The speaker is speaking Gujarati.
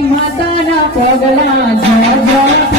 માતાના પગલા જળ